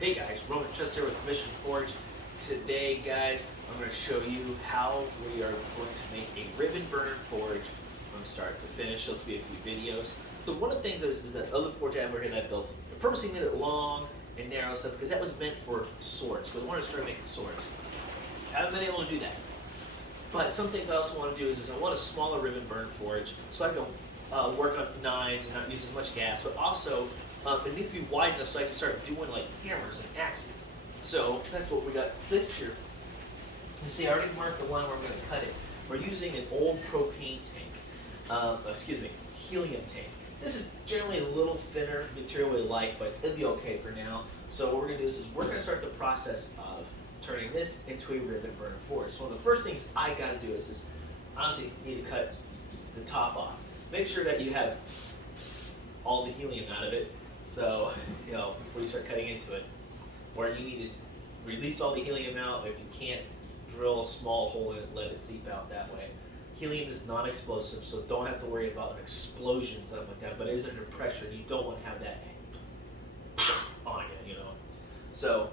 Hey guys, Roman Chester with Mission Forge. Today, guys, I'm going to show you how we are going to make a ribbon burner forge from start to finish. There'll be a few videos. So one of the things is that other forge I have here that I built, I purposely made it long and narrow stuff because that was meant for swords. Because I wanted to start making swords. I haven't been able to do that. But some things I also want to do is I want a smaller ribbon burn forge so I can work on knives and not use as much gas, but also it needs to be wide enough so I can start doing like hammers and axes. So that's what we got this here. You see, I already marked the one where I'm going to cut it. We're using an old propane tank, helium tank. This is generally a little thinner material we like, but it'll be okay for now. So what we're going to do is we're going to start the process of turning this into a ribbon burner forge. So one of the first things I got to do is honestly you need to cut the top off. Make sure that you have all the helium out of it. So, before you start cutting into it, or you need to release all the helium out. If you can't, drill a small hole in it, let it seep out that way. Helium is non-explosive, so don't have to worry about an explosion, stuff like that, but it is under pressure. You don't want to have that on you, So,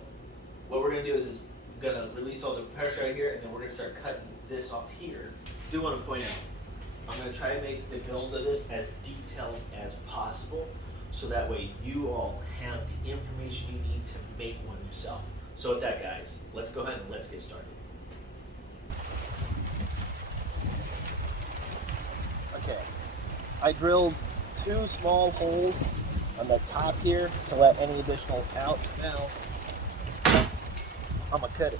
what we're going to do is going to release all the pressure right here, and then we're going to start cutting this off here. I do want to point out, I'm going to try to make the build of this as detailed as possible, so that way you all have the information you need to make one yourself. So with that, guys, let's go ahead and let's get started. Okay, I drilled 2 small holes on the top here to let any additional out. Now, I'm gonna cut it.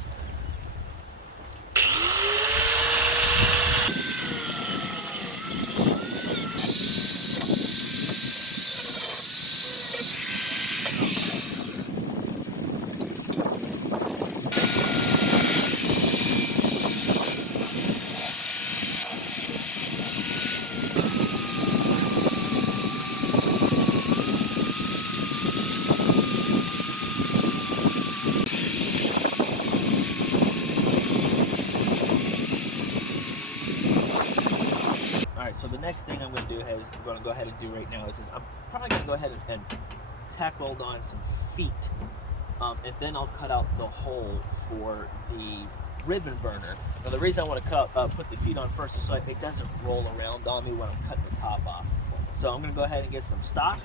Alright, so the next thing I'm going to do is I'm going to go ahead and do right now is I'm probably going to go ahead and tack weld on some feet, and then I'll cut out the hole for the ribbon burner. Now the reason I want to put the feet on first is so it doesn't roll around on me when I'm cutting the top off. So I'm going to go ahead and get some stock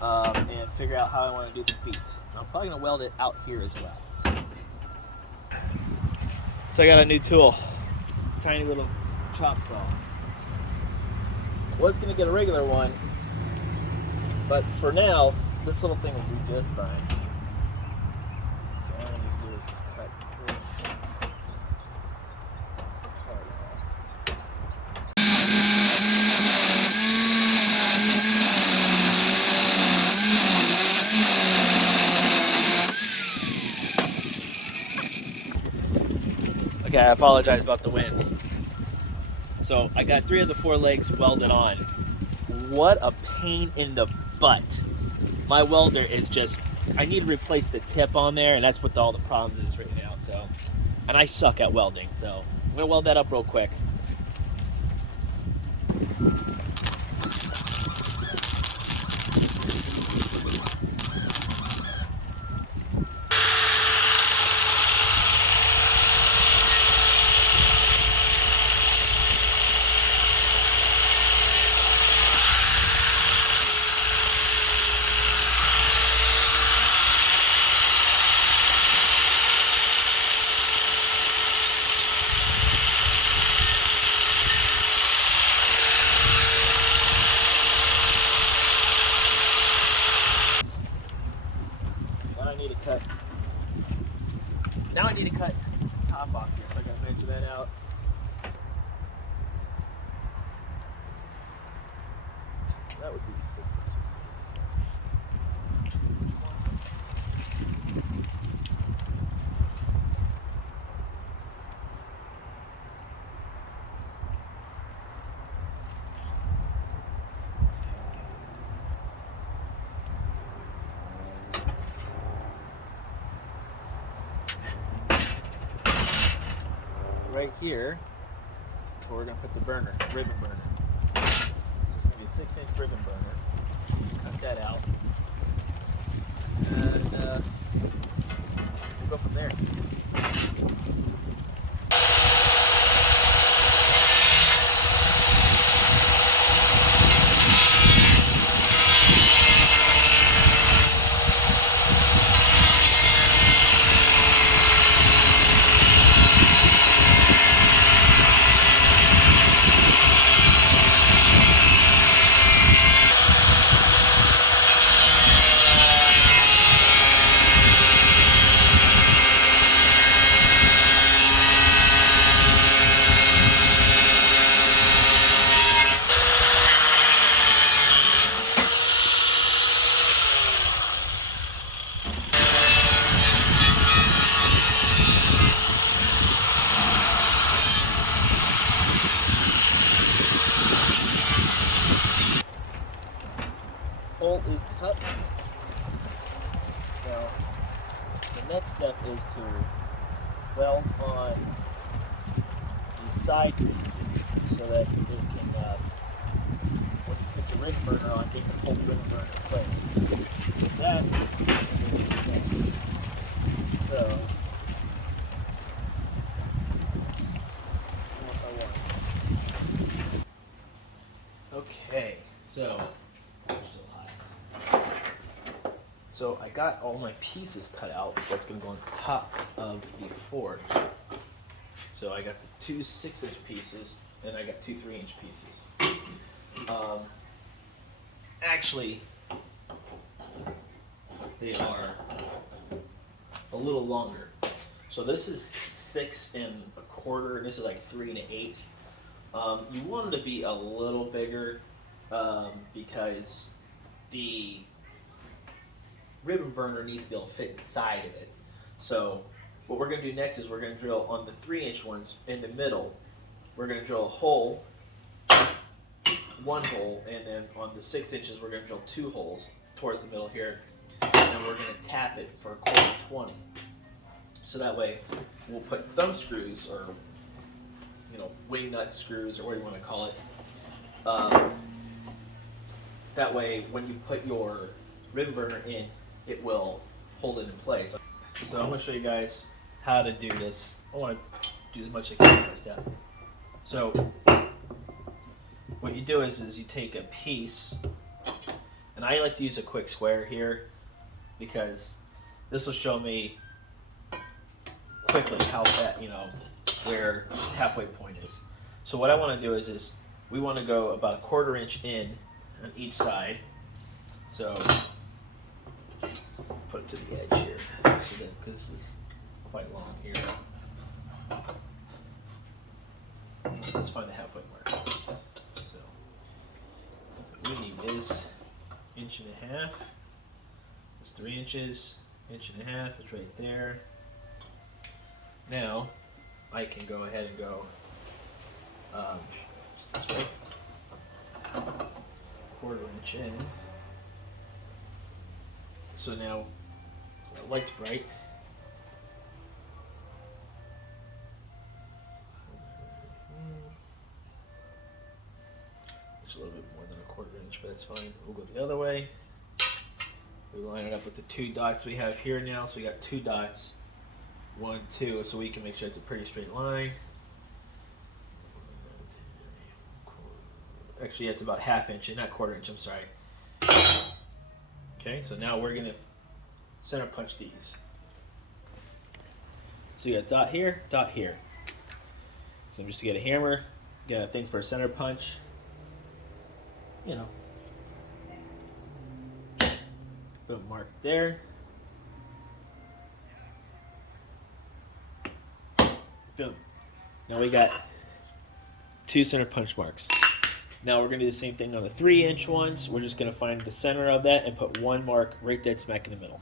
and figure out how I want to do the feet. I'm probably going to weld it out here as well. So I got a new tool, tiny little chop saw. Was going to get a regular one, but for now, this little thing will do just fine. So all I need to do is just cut this part off. Okay, I apologize about the wind. So I got 3 of the 4 legs welded on. What a pain in the butt. My welder is just, I need to replace the tip on there, and that's what all the problems is right now. So, and I suck at welding, so I'm gonna weld that up real quick. Now I need to cut the top off here, so I gotta measure that out. That would be 6 inches. Right here, where we're going to put the ribbon burner. So it's going to be a 6-inch ribbon burner. Cut that out. and we'll go from there. Hole is cut. Now, the next step is to weld on the side pieces so that it can, when you put the ring burner on, it can hold the ring burner in place. With that, so, okay, so. So I got all my pieces cut out. That's going to go on top of the forge. So I got the two 6-inch pieces, and I got two 3-inch pieces. Actually, they are a little longer. So this is 6 1/4. This is like 3 1/8. You want them to be a little bigger because the ribbon burner needs to be able to fit inside of it. So what we're going to do next is we're going to drill on the 3-inch ones in the middle. We're going to drill a hole, one hole, and then on the 6 inches we're going to drill 2 holes towards the middle here, and we're going to tap it for 1/4 So that way we'll put thumb screws, or wing nut screws, or whatever you want to call it. That way when you put your ribbon burner in, it will hold it in place. So I'm going to show you guys how to do this. I want to do as much as I can by step. So what you do is you take a piece, and I like to use a quick square here because this will show me quickly how that, where the halfway point is. So what I want to do is we want to go about 1/4 inch in on each side. So put it to the edge here, so because this is quite long here. Let's find the halfway mark. So what we need is 1.5 inches. That's 3 inches. 1.5 inches. It's right there. Now I can go ahead and go this way. 1/4 inch in. So now the light's bright. There's a little bit more than 1/4 inch, but that's fine. We'll go the other way. We line it up with the 2 dots we have here now. So we got 2 dots, 1, 2, so we can make sure it's a pretty straight line. Actually, it's about 1/2 inch, not 1/4 inch. I'm sorry. Okay, so now we're gonna center punch these. So you got dot here, dot here. So I'm just to get a hammer, get a thing for a center punch. Put a mark there. Boom. Now we got 2 center punch marks. Now we're going to do the same thing on the 3-inch ones. We're just going to find the center of that and put 1 mark right dead smack in the middle.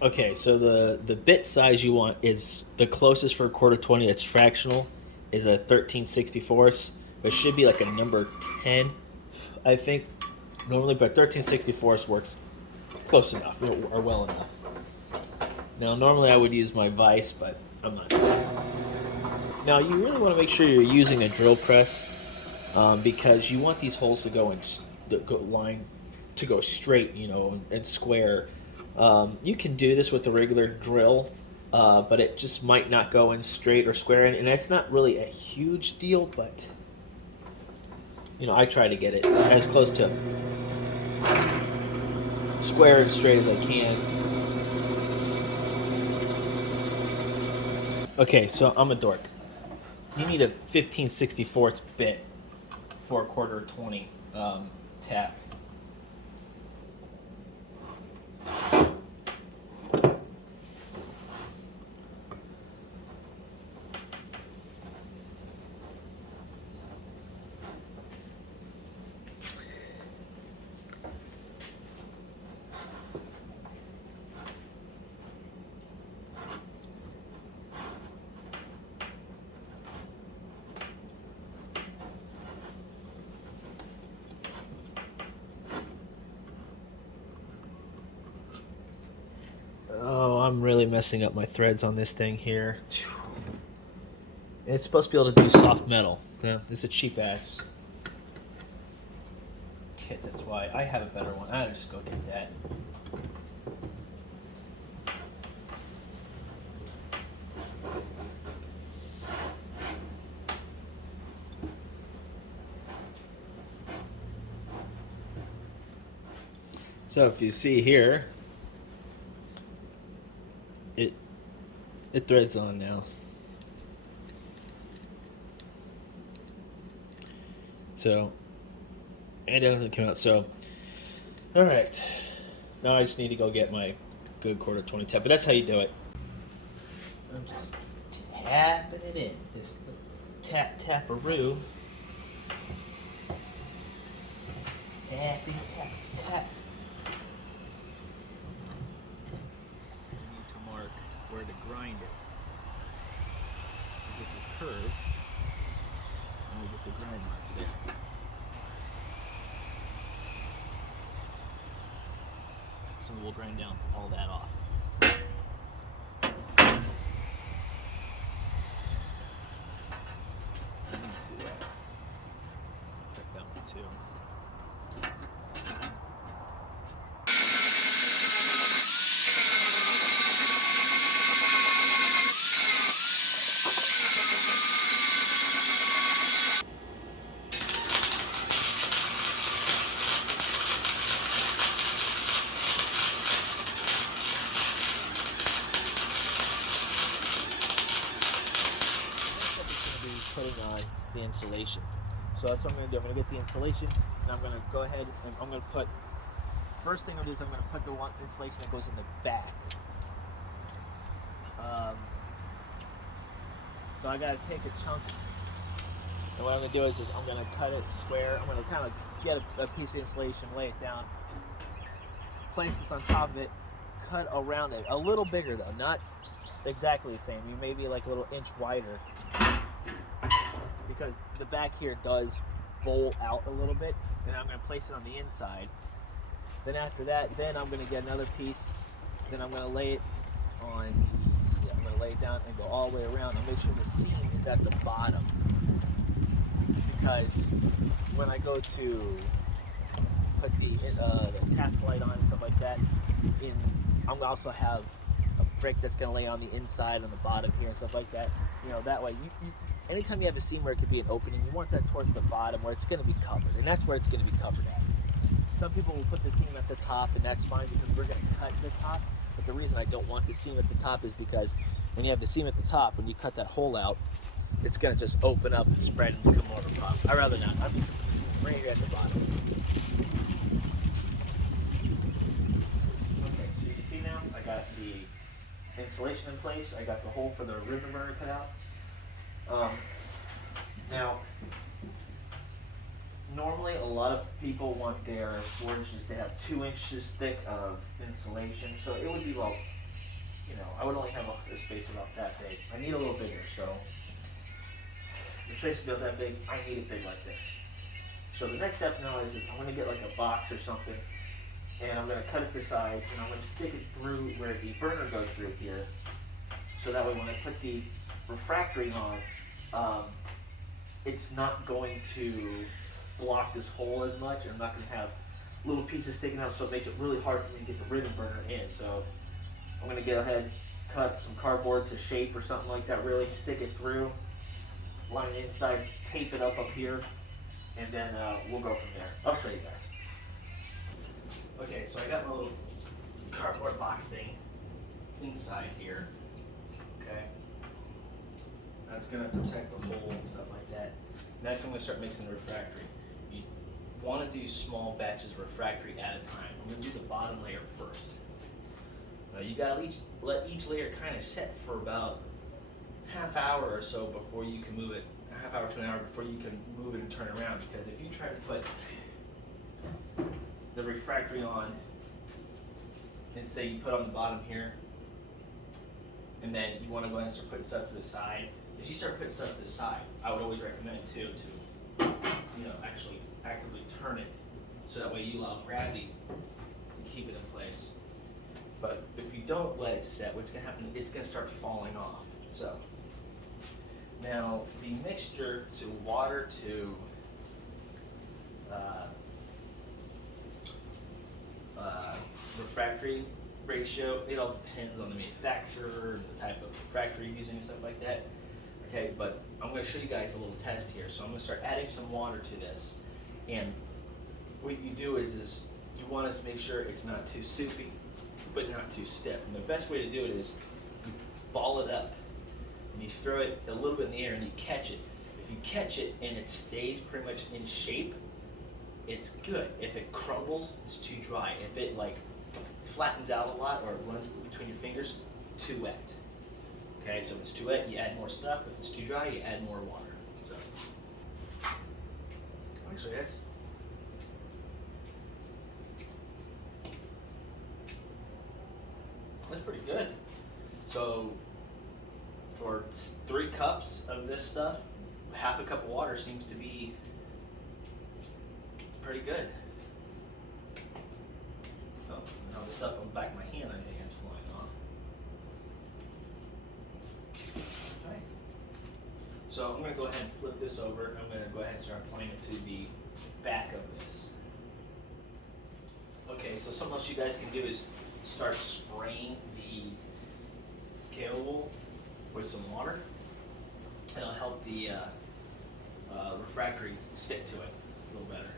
Okay, so the bit size you want is the closest for 1/4 that's fractional is a 13/64. It should be like a number 10, I think, normally, but 13/64 works close enough, or well enough. Now normally I would use my vise, but I'm not. Now you really want to make sure you're using a drill press because you want these holes to go in the line to go straight, and square. You can do this with the regular drill, but it just might not go in straight or square, and that's not really a huge deal, but I try to get it as close to square and straight as I can. Okay, so I'm a dork. You need a 15/64 bit for a 1/4 tap. Oh, I'm really messing up my threads on this thing here. It's supposed to be able to do soft metal. Yeah, this is a cheap ass kit, that's why. I have a better one. I'll just go get that. So if you see here, it threads on now. So it doesn't come out. So all right, now I just need to go get my good 1/4 tap. But that's how you do it. I'm just tapping it in. This tap-taparoo. Tapping, tap, tap. I need to mark where to grind it. Because this is curved. And we get the grind marks there. So we'll grind down all that off. I need to check that one too. Putting on the insulation. So that's what I'm going to do. I'm going to get the insulation, and I'm going to go ahead and I'm going to put, first thing I'll do is I'm going to put the one insulation that goes in the back. So I got to take a chunk, and what I'm going to do is I'm going to cut it square. I'm going to kind of get a piece of insulation, lay it down, place this on top of it, cut around it, a little bigger though, not exactly the same. You maybe like a little inch wider, because the back here does bowl out a little bit, and I'm going to place it on the inside. Then after that, then I'm going to get another piece, then I'm going to lay it on, I'm going to lay it down and go all the way around and make sure the seam is at the bottom, because when I go to put the cast light on and stuff like that, I'm going to also have a brick that's going to lay on the inside, on the bottom here and stuff like that. That way anytime you have a seam where it could be an opening, you want that towards the bottom where it's going to be covered, and that's where it's going to be covered at. Some people will put the seam at the top, and that's fine because we're going to cut the top, but the reason I don't want the seam at the top is because when you have the seam at the top, when you cut that hole out, it's going to just open up and spread and become more of a problem. I'd rather not. I'm just right here at the bottom. Okay, so you can see now I got the insulation in place. I got the hole for the ribbon burner cut out. Now, normally a lot of people want their forges to have 2 inches thick of insulation, so it would be about, I would only have a space about that big. I need a little bigger, so the space to be that big, I need it big like this. So the next step now is I'm going to get like a box or something, and I'm going to cut it to size, and I'm going to stick it through where the burner goes through here, so that way when I put the refractory on, it's not going to block this hole as much, and I'm not going to have little pieces sticking out, so it makes it really hard for me to get the ribbon burner in. So I'm going to go ahead, cut some cardboard to shape or something like that, really stick it through, line it inside, tape it up here, and then we'll go from there. I'll show you guys. Okay, so I got my little cardboard box thing inside here. Okay, that's gonna protect the hole and stuff like that. Next, I'm gonna start mixing the refractory. You want to do small batches of refractory at a time. I'm gonna do the bottom layer first. Now you gotta let each layer kind of set for about half hour or so before you can move it. A half hour to an hour before you can move it and turn it around. Because if you try to put the refractory on, and say you put on the bottom here, and then you want to go ahead and start putting stuff to the side. As you start putting stuff to the side, I would always recommend too to actually actively turn it, so that way you allow gravity to keep it in place. But if you don't let it set, what's going to happen? It's going to start falling off. So now the mixture to water to refractory ratio, it all depends on the manufacturer, the type of refractory you're using and stuff like that. Okay, but I'm going to show you guys a little test here. So I'm going to start adding some water to this, and what you do is you want to make sure it's not too soupy, but not too stiff. And the best way to do it is you ball it up, and you throw it a little bit in the air, and you catch it. If you catch it and it stays pretty much in shape, it's good. If it crumbles, it's too dry. If it like flattens out a lot or it runs between your fingers, too wet. Okay, so if it's too wet, you add more stuff. If it's too dry, you add more water. So actually, that's pretty good. So for 3 cups of this stuff, half a cup of water seems to be pretty good. Oh, now the stuff on the back of my hand, I think it's flying off. Okay. So I'm going to go ahead and flip this over. I'm going to go ahead and start applying it to the back of this. Okay, so something else you guys can do is start spraying the cable wool with some water. It'll help the refractory stick to it a little better.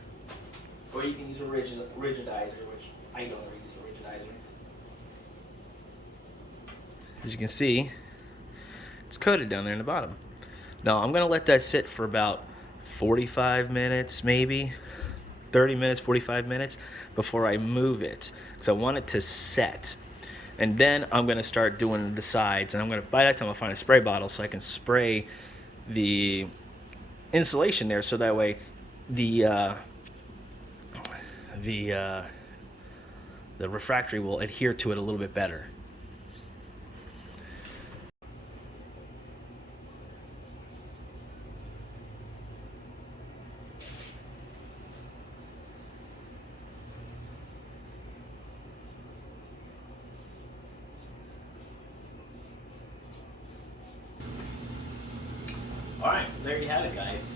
Or you can use a rigidizer, which I don't ever use a rigidizer. As you can see, it's coated down there in the bottom. Now I'm going to let that sit for about 45 minutes, maybe 30 minutes, 45 minutes before I move it, because I want it to set. And then I'm going to start doing the sides, and by that time I'll find a spray bottle so I can spray the insulation there, so that way the refractory will adhere to it a little bit better. Alright, there you have it, guys.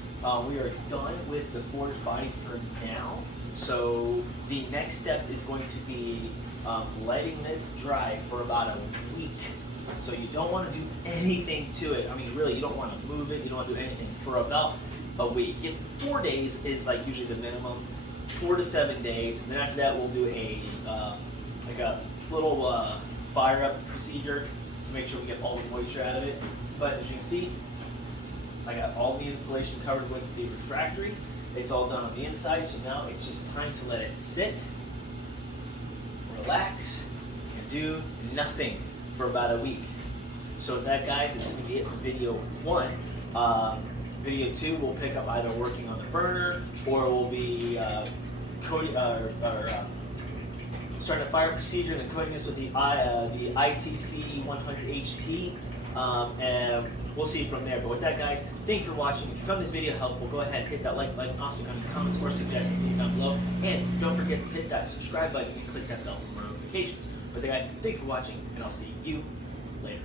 We are done with the forged body for now. So the next step is going to be letting this dry for about a week. So you don't want to do anything to it. I mean, really, you don't want to move it. You don't want to do anything for about a week. 4 days is like usually the minimum. 4 to 7 days. And then after that, we'll do a like a little fire up procedure to make sure we get all the moisture out of it. But as you can see, I got all the insulation covered with the refractory. It's all done on the inside, so now it's just time to let it sit, relax, and do nothing for about a week. So with that, guys, it's going to be it for video 1. Video 2, we'll pick up either working on the burner, or we'll be starting a fire procedure and then coating this with the ITC 100HT, and we'll see from there. But with that, guys, thanks for watching. If you found this video helpful, go ahead and hit that like button. Also, comments or suggestions leave down below. And don't forget to hit that subscribe button and click that bell for more notifications. But guys, thanks for watching, and I'll see you later.